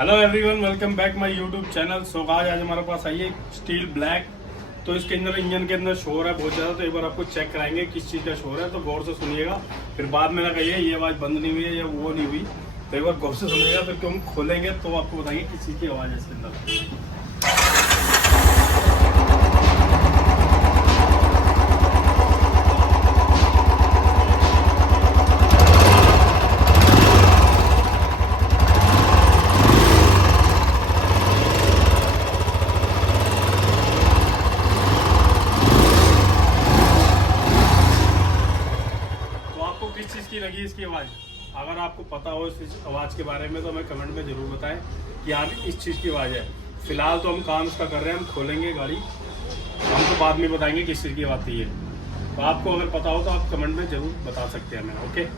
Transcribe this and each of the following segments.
Hello everyone, welcome back my YouTube channel. So आज हमारे पास आई है स्टील ब्लैक। तो इसके अंदर इंजन के अंदर शोर है बहुत ज़्यादा, तो एक बार आपको चेक कराएंगे किस चीज़ का शोर है। तो गौर से सुनिएगा, फिर बाद में ना कहिए ये आवाज़ बंद नहीं हुई है या वो नहीं हुई। तो एक बार गौर से सुनिएगा, फिर हम खोलेंगे तो आपको बताएंगे किस चीज़ की आवाज़ है इसके अंदर। किस चीज़ की लगी इसकी आवाज़? अगर आपको पता हो इस आवाज़ के बारे में तो हमें कमेंट में ज़रूर बताएं कि यार इस चीज़ की आवाज़ है। फिलहाल तो हम काम इसका कर रहे हैं, हम खोलेंगे गाड़ी, हम तो बाद में बताएंगे किस चीज़ की आवाज़ थी ये। तो आपको अगर पता हो तो आप कमेंट में ज़रूर बता सकते हैं हमें। ओके,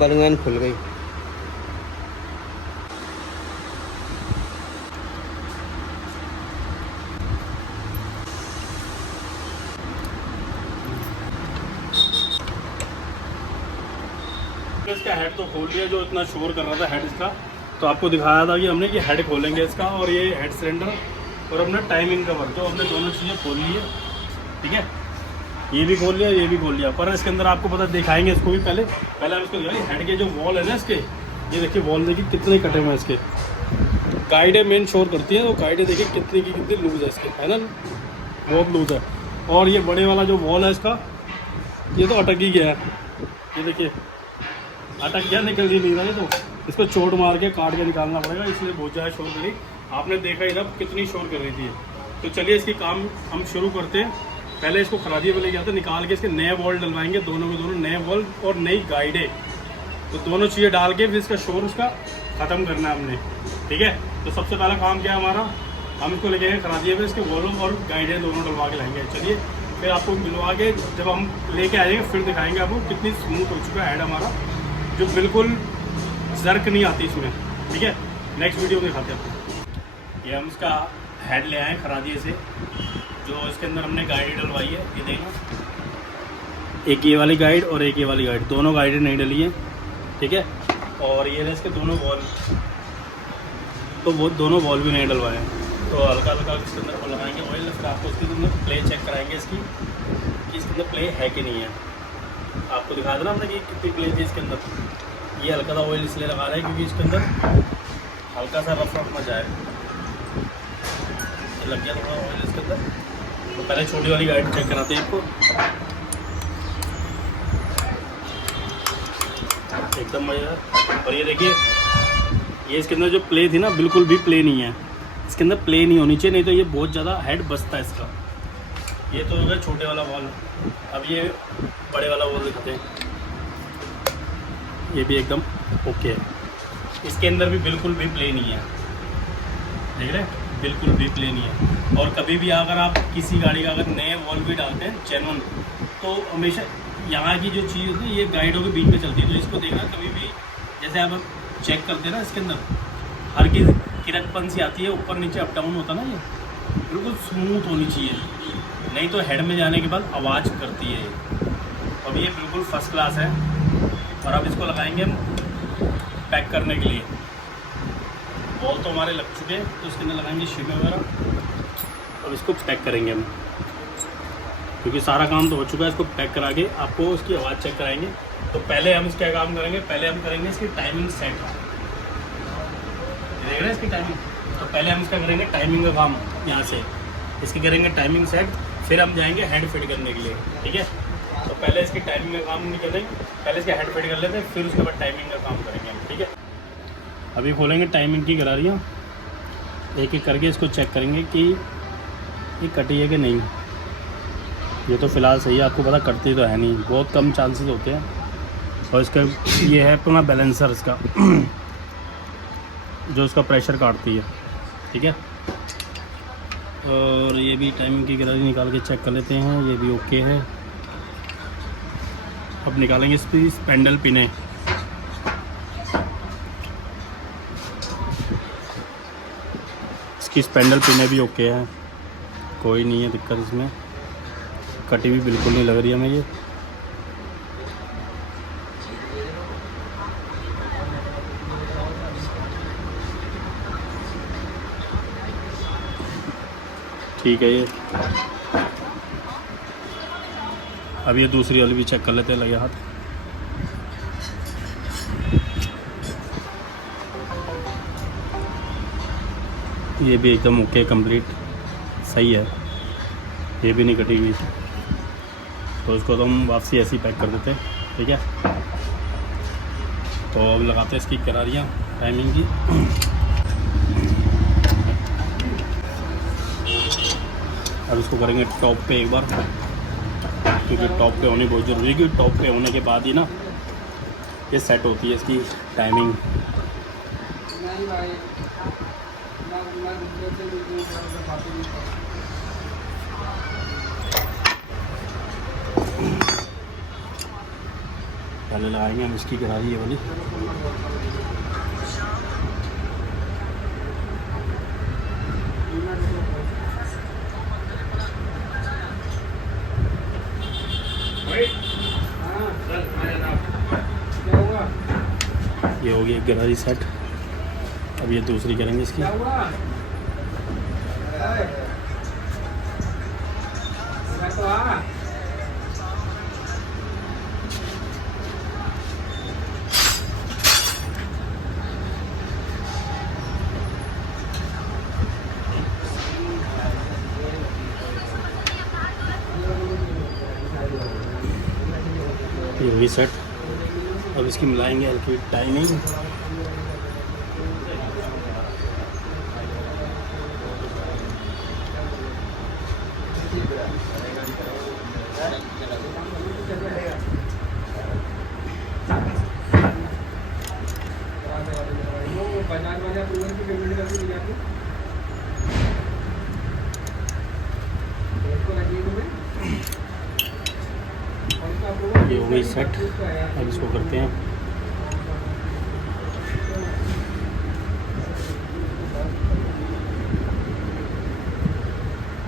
बलून खुल गई। इसका हेड तो खोल लिया, जो इतना शोर कर रहा था हेड इसका। तो आपको दिखाया था कि हमने कि हेड खोलेंगे इसका, और ये हेड सिलेंडर और अपना टाइमिंग कवर, जो हमने दोनों चीज़ें खोल ली है। ठीक है, ये भी खोल लिया, ये भी खोल लिया। पर इसके अंदर आपको पता दिखाएंगे इसको भी। पहले हम इसको दिखाएंगे हेड के जो वॉल है ना इसके, ये देखिए वॉल देखिए कितने कटे हुए हैं इसके। गाइडें मेन शोर करती है, तो गाइडें देखिए कितनी की कितनी लूज है इसके, है ना, बहुत लूज है। और ये बड़े वाला जो वॉल है इसका, ये तो अटक ही गया है। ये देखिए अटक गया, निकल ही नहीं रहा है। तो इसको चोट मार के काट के निकालना पड़ेगा, इसलिए बहुत ज़्यादा शोर करी। आपने देखा ही था कितनी शोर कर रही थी। तो चलिए इसकी काम हम शुरू करते हैं। पहले इसको खरादिए पे लेके आते, निकाल के इसके नए वॉल डलवाएंगे, दोनों के दोनों नए वॉल और नई गाइडें। तो दोनों चीज़ें डाल के फिर इसका शोर उसका ख़त्म करना है हमने। ठीक है, तो सबसे पहला काम क्या है हमारा, हम इसको लेके आएंगे खरादिए पे, इसके वॉलों और गाइडें दोनों डलवा के लाएंगे। चलिए फिर आपको मिलवा के जब हम लेके आएंगे फिर दिखाएंगे आपको कितनी स्मूथ हो चुका है हेड हमारा, जो बिल्कुल जर्क नहीं आती इसमें। ठीक है, नेक्स्ट वीडियो में दिखाते हैं। ये हम इसका हेड ले आए खरादिए से, जो इसके अंदर हमने गाइड डलवाई है। ये देखना, एक ये वाली गाइड और एक ये वाली गाइड, दोनों गाइडें नहीं डली हैं। ठीक है, और ये रहे इसके दोनों वॉल, तो वो दोनों वॉल भी नहीं डलवाए हैं। तो हल्का हल्का इसके अंदर वो लगाएंगे ऑयल, फिर आपको इसके अंदर प्ले चेक कराएंगे इसकी कि इसके अंदर प्ले है कि नहीं है। आपको दिखा देना हमने कि कितनी प्ले थी इसके अंदर। ये हल्का सा ऑयल इसलिए लगा रहा है क्योंकि इसके अंदर हल्का सा रफ रफ ना जाए। ये लग गया थोड़ा ऑयल इसके अंदर। तो पहले छोटी वाली गाइड चेक कराते हैं आपको, एकदम मज़ेदार। और ये देखिए, ये इसके अंदर जो प्ले थी ना, बिल्कुल भी प्ले नहीं है इसके अंदर। प्ले नहीं होनी चाहिए, नहीं तो ये बहुत ज़्यादा हेड बचता है इसका। ये तो हो गया छोटे वाला वॉल। अब ये बड़े वाला वॉल दिखाते हैं। ये भी एकदम ओके है, इसके अंदर भी बिल्कुल भी प्ले नहीं है। देख रहे हैं, बिल्कुल भी प्ले नहीं है। और कभी भी अगर आप किसी गाड़ी का अगर नए वॉल भी डालते हैं जेन्युइन, तो हमेशा यहाँ की जो चीज़ होती है ये गाइडों के बीच में चलती है, तो इसको देखना कभी भी, जैसे आप चेक करते हैं ना इसके अंदर हर की किरकपन सी आती है, ऊपर नीचे अप डाउन होता है ना, ये बिल्कुल स्मूथ होनी चाहिए, नहीं तो हेड में जाने के बाद आवाज़ करती है। अब ये बिल्कुल फर्स्ट क्लास है। और अब इसको लगाएंगे हम पैक करने के लिए। बॉल तो हमारे लग चुके हैं, तो इसके अंदर लगाएंगे शिमे वगैरह। अब इसको पैक करेंगे हम, क्योंकि सारा काम तो हो चुका है। इसको पैक करा के आपको इसकी आवाज़ चेक कराएंगे। तो पहले हम इसका काम करेंगे, पहले हम करेंगे इसकी टाइमिंग सेट। देख रहे हैं इसकी टाइमिंग, तो पहले हम इसका करेंगे टाइमिंग का काम यहाँ से, इसकी करेंगे टाइमिंग सेट, फिर हम जाएंगे हेड फिट करने के लिए, ठीक है। तो पहले इसकी टाइमिंग का काम नहीं करेंगे, पहले इसका हेड फिट कर लेते हैं, फिर उसके बाद टाइमिंग का काम करेंगे हम, ठीक है। अभी खोलेंगे टाइमिंग की गरारियाँ, एक एक करके इसको चेक करेंगे कि ये कटी है कि नहीं। ये तो फ़िलहाल सही है, आपको पता कटती तो है नहीं, बहुत कम चांसेस होते हैं। और इसका ये है अपना बैलेंसर इसका जो उसका प्रेशर काटती है, ठीक है। और ये भी टाइमिंग की गरारी निकाल के चेक कर लेते हैं, ये भी ओके है। अब निकालेंगे इसकी स्पेंडल पिने। इसकी स्पेंडल पिने भी ओके है, कोई नहीं है दिक्कत इसमें, कटी भी बिल्कुल नहीं लग रही है हमें ये। ठीक है ये। अब ये दूसरी वाली भी चेक कर लेते हैं, लगे हाथ। ये भी एकदम ओके कंप्लीट सही है, ये भी नहीं कटी हुई, तो इसको तो हम वापसी ऐसे ही पैक कर देते हैं, ठीक है। तो अब लगाते हैं इसकी किनारियाँ टाइमिंग की। अब इसको करेंगे टॉप पे एक बार, क्योंकि टॉप पे होनी बहुत ज़रूरी है, क्योंकि टॉप पे होने के बाद ही ना ये सेट होती है इसकी टाइमिंग। पहले लगाएंगे हम इसकी गरारी ये वाली। ये होगी एक गरारी सेट। अब ये दूसरी करेंगे इसकी। ये होगी सेट। अब इसकी मिलाएंगे हल्की टाइमिंग। ये हो गई सेट। अब इसको करते हैं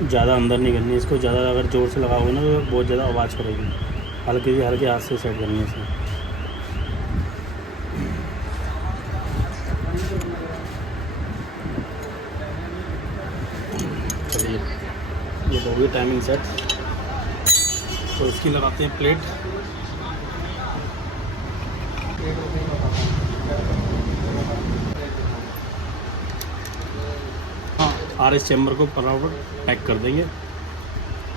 ज़्यादा अंदर नहीं करनी है इसको, ज़्यादा अगर ज़ोर से लगाओगे ना तो बहुत ज़्यादा आवाज़ करेगी। हल्के हल्के हाथ से सेट करनी है इसे। चलिए ये हो गई टाइमिंग सेट। तो इसकी लगाते हैं प्लेट। RS चैम्बर को बराबर पैक कर देंगे।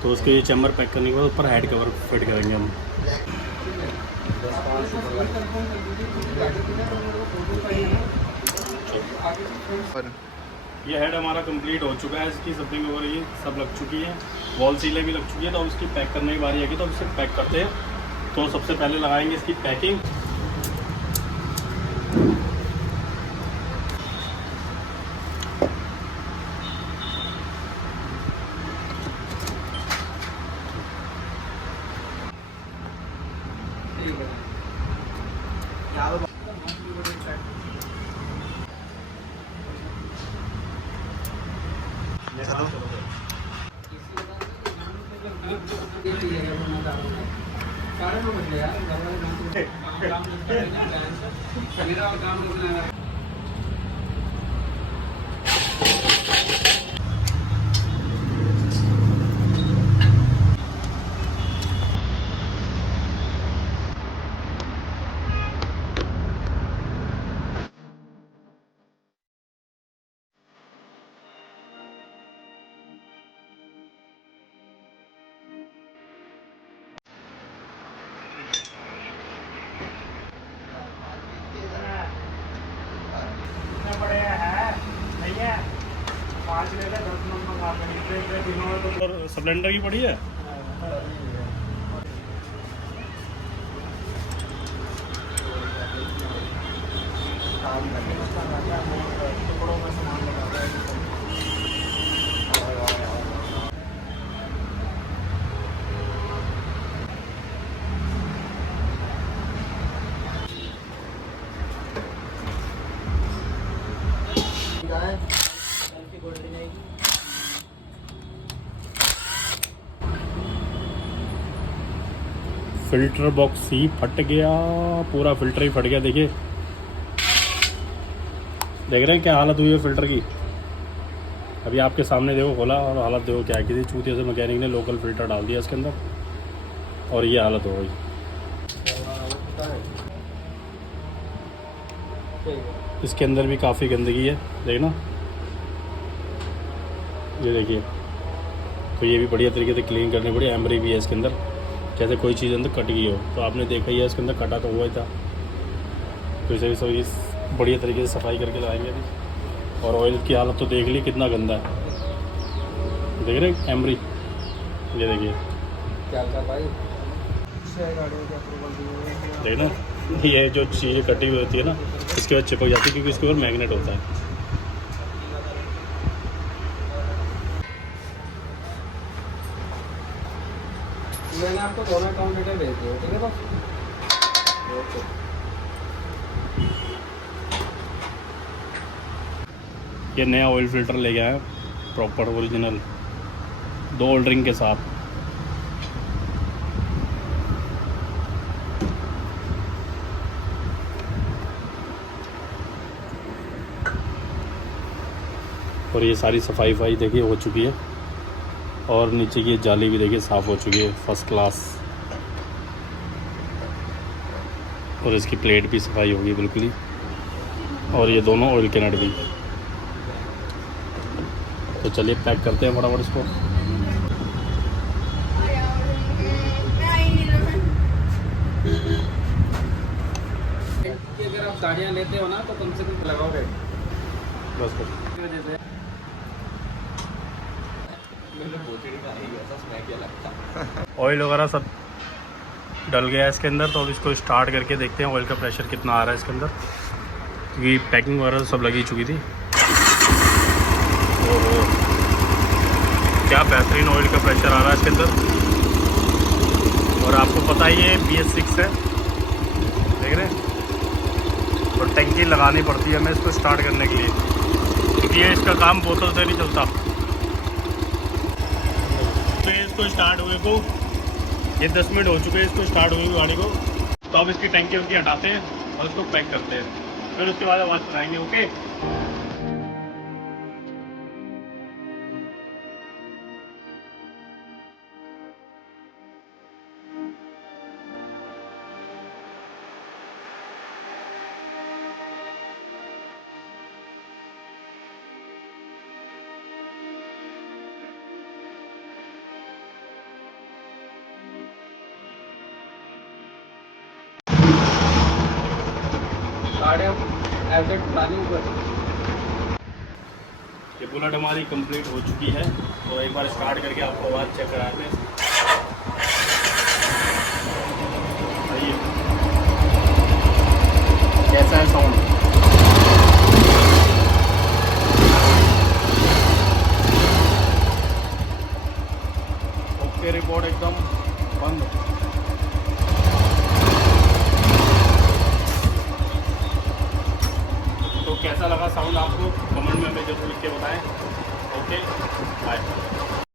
तो उसके ये चैम्बर पैक करने के बाद ऊपर हेड कवर फिट करेंगे हम। ये हेड हमारा कंप्लीट हो चुका है, इसकी सफरिंग हो रही है, सब लग चुकी है, वॉल सीलें भी लग चुकी है। तो अब इसकी पैक करने की बारी आएगी, तो अब इसे पैक करते हैं। तो सबसे पहले लगाएंगे इसकी पैकिंग। स्प्लेंडर की पड़ी है। फिल्टर बॉक्स ही फट गया, पूरा फिल्टर ही फट गया। देखिए, देख रहे हैं क्या हालत हुई है फिल्टर की। अभी आपके सामने देखो खोला और हालत देखो क्या की थी। चूतिया से मैकेनिक ने लोकल फिल्टर डाल दिया इसके अंदर और ये हालत हो गई। इसके अंदर भी काफ़ी गंदगी है, देखना, ये देखिए। तो ये भी बढ़िया तरीके से क्लीन करनी पड़ी। एमरी भी है इसके अंदर, जैसे कोई चीज़ अंदर कट गई हो। तो आपने देखा ही है इसके अंदर कटा तो हुआ ही था। तो इसे भी सब बढ़िया तरीके से सफाई करके लाएंगे अभी। और ऑयल की हालत तो देख ली कितना गंदा है, देख रहे हैं एमरी, ये देखिए क्या भाई। देखना, ये जो चीज़ें कटी हुई होती है ना, इसके बाद चिपक जाती है क्योंकि इसके ऊपर मैग्नेट होता है। मैंने आपको दोनों अकाउंट डिटेल भेज दिए, ठीक है बस। ये नया ऑयल फिल्टर ले गया है, प्रॉपर ओरिजिनल 2 ओल्डरिंग के साथ। और ये सारी सफाई वफाई देखिए हो चुकी है। और नीचे की जाली भी देखिए साफ़ हो चुकी है, फर्स्ट क्लास। और इसकी प्लेट भी सफाई होगी बिल्कुल ही। और ये दोनों ऑयल के नट भी। तो चलिए पैक करते हैं फटाफट इसको। अगर आप गाड़ियाँ लेते हो ना तो कम से कम लगाओ रेट बस ऑयल वगैरह सब डल गया है इसके अंदर। तो अब इसको स्टार्ट करके देखते हैं ऑयल का प्रेशर कितना आ रहा है इसके अंदर, क्योंकि पैकिंग वगैरह सब लगी चुकी थी। ओहो, क्या बेहतरीन ऑयल का प्रेशर आ रहा है इसके अंदर। और आपको पता ही है BS6 है, देख रहे हैं। और टंकी लगानी पड़ती है हमें इसको स्टार्ट करने के लिए, क्योंकि ये इसका काम बोतल से नहीं चलता। तो इसको स्टार्ट हुए को ये 10 मिनट हो चुके हैं इसको स्टार्ट हुई गाड़ी को। तो अब इसकी टंकी उनकी हटाते हैं और इसको पैक करते हैं, फिर उसके बाद आवाज़ कराएंगे। ओके, ये बुलेट हमारी कंप्लीट हो चुकी है। तो एक बार स्टार्ट करके आपको आवाज़ चेक कराते हैं। कैसा है साउंड? ओके, रिपोर्ट एकदम बंद। कैसा लगा साउंड आपको कमेंट में हमें जरूर लिख के बताएं। Okay bye.